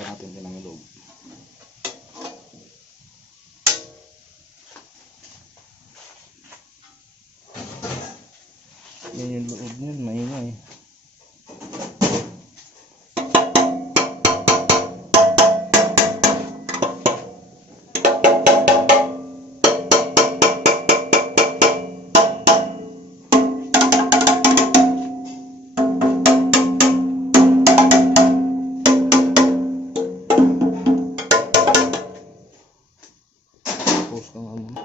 Natin din ang loob. Yan yung loob niyan, maingay. Post ka nga muna.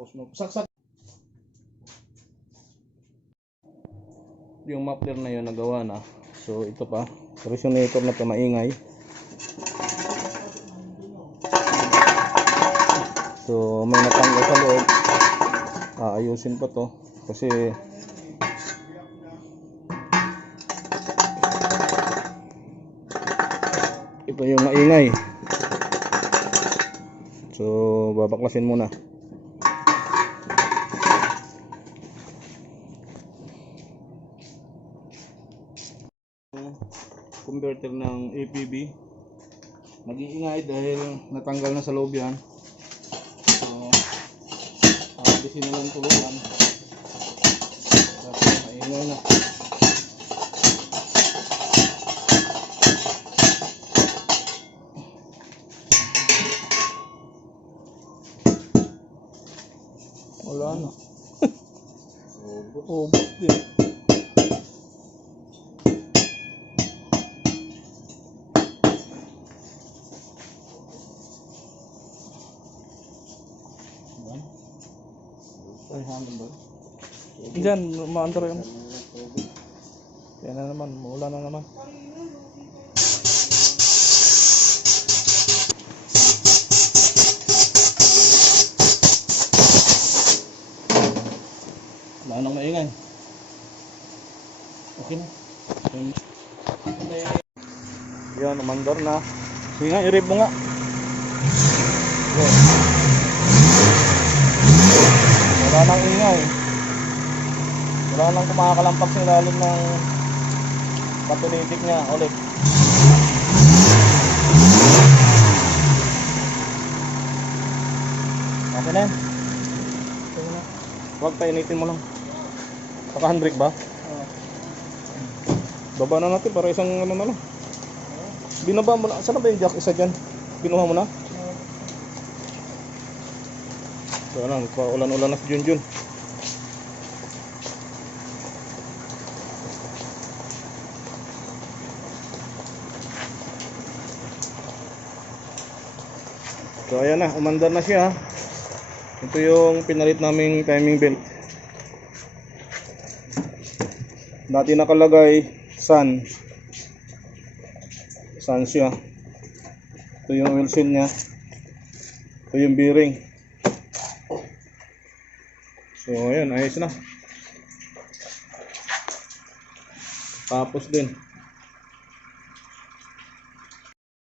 Post mo. Saksak. Yung muffler na yun nagawa na. So ito pa. Resonator na ito maingay. So may natanggal sa loob. Aayusin pa to. Kasi ito yung maingay. So babaklasin muna. Converter ng APB nag-iingay dahil natanggal na sa loob yan. So alisin na lang tuluyan kasi maingay na. Wala na. Ubot din. Diyan, maandar yun. Yan na naman, mula na naman. Wala nang maingay. Okay na. Yan, umandar na. Sige nga, i-rip mo nga. Wala nang ingay. Wala nang kumakalampak sa ilalim ng catalytic niya ulit. Okay na yan. Huwag painitin mo lang. Saka handbrake ba? Baba na natin para isang ano na lang. Binaba mo na. Saan na ba yung jack isa dyan? Kinuha mo na? So lang, paulan-ulan na si Junjun. So ayan na, umandar na siya. Ito yung pinalit naming timing belt. Dati nakalagay sun siya. Ito yung oil seal nya. Ito yung bearing. So ayan, ayos na. Tapos din